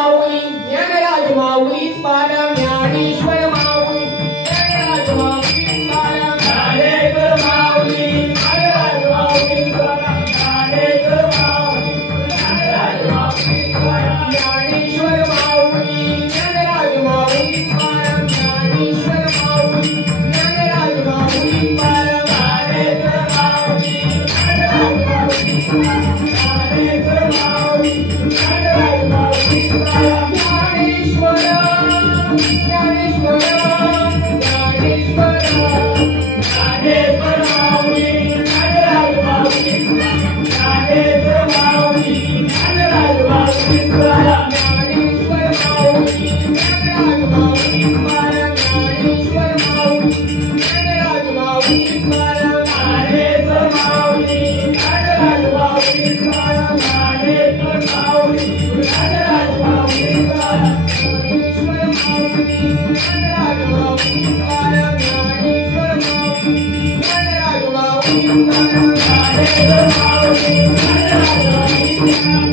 Mauli Dnyanraj Mauli पारम Dnyaneshwar Mauli Dnyanraj Mauli पारम Dnyaneshwar Mauli Dnyanraj Mauli पारम Dnyaneshwar Mauli Dnyanraj Mauli पारम Dnyaneshwar Mauli Dnyanraj Mauli पारम Dnyaneshwar Mauli Dnyanraj Mauli पारम Dnyaneshwar Mauli Dnyanraj Mauli पारम Dnyaneshwar Mauli Dnyanraj Mauli Dnyaneshwar Dnyaneshwar Dnyaneshwar Dnyaneshwar Mauli Dnyanraj Mauli Dnyaneshwar Mauli Dnyanraj Mauli Dnyaneshwar Mauli Dnyanraj Mauli Dnyaneshwar Mauli Dnyanraj Mauli Dnyaneshwar Mauli Dnyanraj Mauli Dnyaneshwar Mauli Dnyanraj Mauli Dnyaneshwar Mauli Dnyanraj Mauli Dnyaneshwar Mauli Dnyanraj Mauli Dnyaneshwar Mauli Dnyanraj Mauli